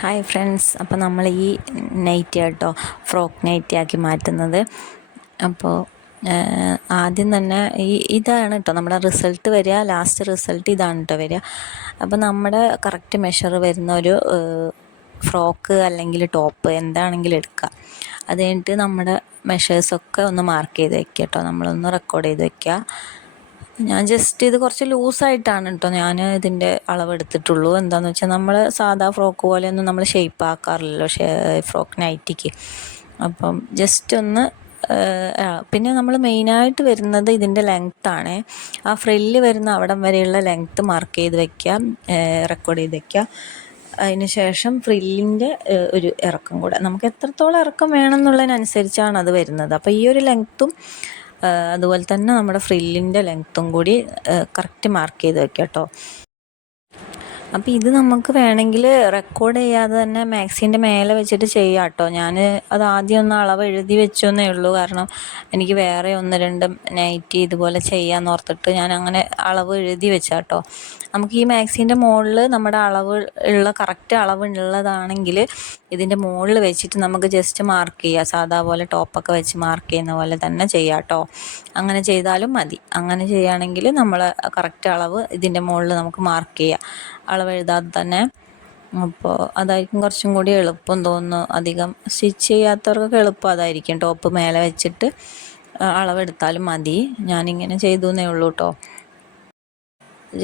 Hi friends, അപ്പോൾ നമ്മൾ ഈ നൈറ്റി കേട്ടോ ഫ്രോക്ക് നൈറ്റി ആക്കി മാറ്റുന്നത്. അപ്പോൾ ആദ്യം തന്നെ ഇതാണ് കേട്ടോ നമ്മുടെ റിസൾട്ട് വരിക. ലാസ്റ്റ് റിസൾട്ട് ഇതാണ് കേട്ടോ വരിക. അപ്പോൾ നമ്മുടെ കറക്റ്റ് മെഷർ വരുന്ന ഒരു ഫ്രോക്ക് അല്ലെങ്കിൽ ടോപ്പ് എന്താണെങ്കിലും എടുക്കുക. അത് കഴിഞ്ഞിട്ട് നമ്മുടെ മെഷേഴ്സൊക്കെ ഒന്ന് മാർക്ക് ചെയ്ത് വെക്കുക കേട്ടോ. നമ്മളൊന്ന് റെക്കോർഡ് ചെയ്ത് വെക്കുക. ഞാൻ ജസ്റ്റ് ഇത് കുറച്ച് ലൂസായിട്ടാണ് കേട്ടോ ഞാൻ ഇതിൻ്റെ അളവെടുത്തിട്ടുള്ളൂ. എന്താണെന്ന് വെച്ചാൽ നമ്മൾ സാധാ ഫ്രോക്ക് പോലെയൊന്നും നമ്മൾ ഷേപ്പ് ആക്കാറില്ലല്ലോ ഫ്രോക്ക് നൈറ്റിക്ക്. അപ്പം ജസ്റ്റ് ഒന്ന് പിന്നെ നമ്മൾ മെയിനായിട്ട് വരുന്നത് ഇതിൻ്റെ ലെങ്ത്താണ്. ആ ഫ്രില്ല് വരുന്ന അവിടം വരെയുള്ള ലെങ്ത്ത് മാർക്ക് ചെയ്ത് വയ്ക്കുക, റെക്കോർഡ് ചെയ്ത് വയ്ക്കുക. അതിന് ശേഷം ഫ്രില്ലിൻ്റെ ഒരു ഇറക്കം കൂടെ നമുക്ക് എത്രത്തോളം ഇറക്കം വേണമെന്നുള്ളതിനനുസരിച്ചാണ് അത് വരുന്നത്. അപ്പോൾ ഈ ഒരു ലെങ്ത്തും അതുപോലെ തന്നെ നമ്മുടെ ഫ്രില്ലിൻ്റെ ലെങ്ത്തും കൂടി കറക്റ്റ് മാർക്ക് ചെയ്ത് വെക്കാം കേട്ടോ. അപ്പോൾ ഇത് നമുക്ക് വേണമെങ്കിൽ റെക്കോർഡ് ചെയ്യാതെ തന്നെ മാക്സിൻ്റെ മേലെ വെച്ചിട്ട് ചെയ്യാം കേട്ടോ. ഞാൻ അത് ആദ്യം ഒന്ന് അളവ് എഴുതി വെച്ചെന്നേ ഉള്ളൂ. കാരണം എനിക്ക് വേറെ 1-2 നൈറ്റി ഇതുപോലെ ചെയ്യാമെന്ന് ഓർത്തിട്ട് ഞാൻ അങ്ങനെ അളവ് എഴുതി വെച്ചാൽ കേട്ടോ. നമുക്ക് ഈ മാക്സിൻ്റെ മുകളിൽ നമ്മുടെ അളവ് ഉള്ള കറക്റ്റ് അളവ് ഉള്ളതാണെങ്കിൽ ഇതിൻ്റെ മുകളിൽ വെച്ചിട്ട് നമുക്ക് ജസ്റ്റ് മാർക്ക് ചെയ്യാം. സാധാ പോലെ ടോപ്പൊക്കെ വെച്ച് മാർക്ക് ചെയ്യുന്ന പോലെ തന്നെ ചെയ്യാം കേട്ടോ. അങ്ങനെ ചെയ്താലും മതി. അങ്ങനെ ചെയ്യുകയാണെങ്കിൽ നമ്മൾ കറക്റ്റ് അളവ് ഇതിൻ്റെ മുകളിൽ നമുക്ക് മാർക്ക് ചെയ്യാം, അളവ് എഴുതാതെ തന്നെ. അപ്പോൾ അതായിരിക്കും കുറച്ചും കൂടി എളുപ്പം തോന്നുന്നു. അധികം സ്റ്റിച്ച് ചെയ്യാത്തവർക്കൊക്കെ എളുപ്പം അതായിരിക്കും. ടോപ്പ് മേലെ വെച്ചിട്ട് അളവെടുത്താലും മതി. ഞാനിങ്ങനെ ചെയ്തു എന്നേ ഉള്ളൂ കേട്ടോ.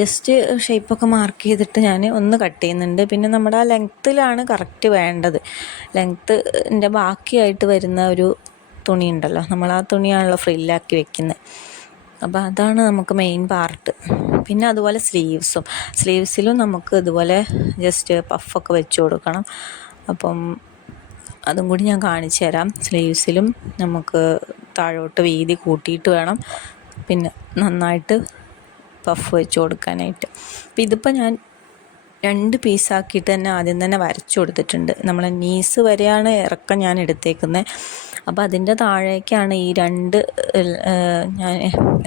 ജസ്റ്റ് ഷേപ്പൊക്കെ മാർക്ക് ചെയ്തിട്ട് ഞാൻ ഒന്ന് കട്ട് ചെയ്യുന്നുണ്ട്. പിന്നെ നമ്മുടെ ആ ലെങ്ത്തിലാണ് കറക്റ്റ് വേണ്ടത്. ലെങ്ത്തിൻ്റെ ബാക്കിയായിട്ട് വരുന്ന ഒരു തുണി ഉണ്ടല്ലോ, നമ്മൾ ആ തുണിയാണല്ലോ ഫ്രില്ലാക്കി വെക്കുന്നത്. അപ്പോൾ അതാണ് നമുക്ക് മെയിൻ പാർട്ട്. പിന്നെ അതുപോലെ സ്ലീവ്സിലും നമുക്ക് ഇതുപോലെ ജസ്റ്റ് പഫൊക്കെ വെച്ച് കൊടുക്കണം. അപ്പം അതും കൂടി ഞാൻ കാണിച്ചു തരാം. സ്ലീവ്സിലും നമുക്ക് താഴോട്ട് വീതി കൂട്ടിയിട്ട് വേണം പിന്നെ നന്നായിട്ട് പഫ് വെച്ച് കൊടുക്കാനായിട്ട്. അപ്പോൾ ഇതിപ്പോൾ ഞാൻ 2 പീസാക്കിയിട്ട് തന്നെ ആദ്യം തന്നെ വരച്ചു കൊടുത്തിട്ടുണ്ട്. നമ്മളെ നീസ് വരെയാണ് ഇറക്കം ഞാൻ എടുത്തേക്കുന്നത്. അപ്പോൾ അതിൻ്റെ താഴേക്കാണ് ഈ 2 ഞാൻ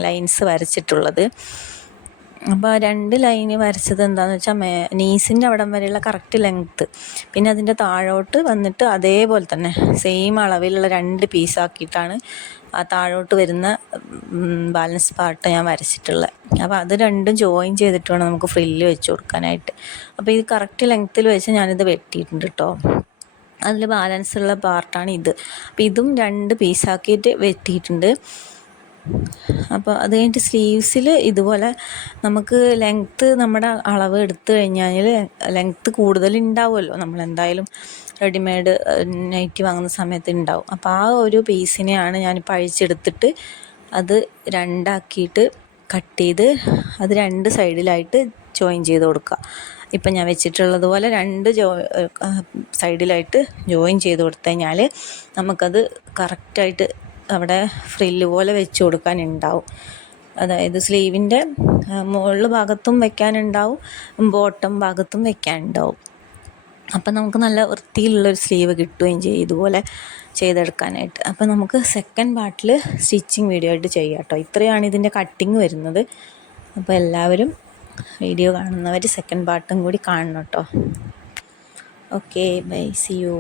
ലൈൻസ് വരച്ചിട്ടുള്ളത്. അപ്പോൾ 2 ലൈന് വരച്ചത് എന്താണെന്ന് വെച്ചാൽ നീസിൻ്റെ അവിടം വരെയുള്ള കറക്റ്റ് ലെങ്ത്ത്, പിന്നെ അതിൻ്റെ താഴോട്ട് വന്നിട്ട് അതേപോലെ തന്നെ സെയിം അളവിലുള്ള 2 പീസാക്കിയിട്ടാണ് ആ താഴോട്ട് വരുന്ന ബാലൻസ് പാർട്ട് ഞാൻ വരച്ചിട്ടുള്ളത്. അപ്പോൾ അത് രണ്ടും ജോയിൻ ചെയ്തിട്ട് വേണം നമുക്ക് ഫ്രില്ല് വെച്ച് കൊടുക്കാനായിട്ട്. അപ്പോൾ ഇത് കറക്റ്റ് ലെങ്ത്തിൽ വെച്ച് ഞാനിത് വെട്ടിയിട്ടുണ്ട് കേട്ടോ. അതിൽ ബാലൻസ് ഉള്ള പാർട്ടാണ് ഇത്. അപ്പോൾ ഇതും 2 പീസാക്കിയിട്ട് വെട്ടിയിട്ടുണ്ട്. അപ്പോൾ അത് കഴിഞ്ഞിട്ട് സ്ലീവ്സിൽ ഇതുപോലെ നമുക്ക് ലെങ്ത്ത് നമ്മുടെ അളവ് എടുത്തു കഴിഞ്ഞാൽ ലെങ്ത്ത് കൂടുതൽ ഉണ്ടാവുമല്ലോ. നമ്മളെന്തായാലും റെഡിമെയ്ഡ് നൈറ്റി വാങ്ങുന്ന സമയത്ത് ഉണ്ടാവും. അപ്പോൾ ആ ഒരു പീസിനെയാണ് ഞാനിപ്പോൾ അഴിച്ചെടുത്തിട്ട് അത് 2 ആക്കിയിട്ട് കട്ട് ചെയ്ത് അത് 2 സൈഡിലായിട്ട് ജോയിൻ ചെയ്ത് കൊടുക്കുക. ഇപ്പം ഞാൻ വെച്ചിട്ടുള്ളത് പോലെ 2 സൈഡിലായിട്ട് ജോയിൻ ചെയ്ത് കൊടുത്തു കഴിഞ്ഞാൽ നമുക്കത് കറക്റ്റായിട്ട് അവിടെ ഫ്രില്ല് പോലെ വെച്ച് കൊടുക്കാനുണ്ടാവും. അതായത് സ്ലീവിൻ്റെ മുകളിൽ ഭാഗത്തും വെക്കാനുണ്ടാവും, ബോട്ടം ഭാഗത്തും വെക്കാനുണ്ടാവും. അപ്പം നമുക്ക് നല്ല വൃത്തിയിലുള്ളൊരു സ്ലീവ് കിട്ടുകയും ചെയ്യും ഇതുപോലെ ചെയ്തെടുക്കാനായിട്ട്. അപ്പം നമുക്ക് സെക്കൻഡ് പാർട്ടിൽ സ്റ്റിച്ചിങ് വീഡിയോ ആയിട്ട് ചെയ്യാം കേട്ടോ. ഇത്രയാണ് ഇതിൻ്റെ കട്ടിങ് വരുന്നത്. അപ്പോൾ എല്ലാവരും വീഡിയോ കാണുന്നവർ സെക്കൻഡ് പാർട്ടും കൂടി കാണണം കേട്ടോ. Okay, bye, see U.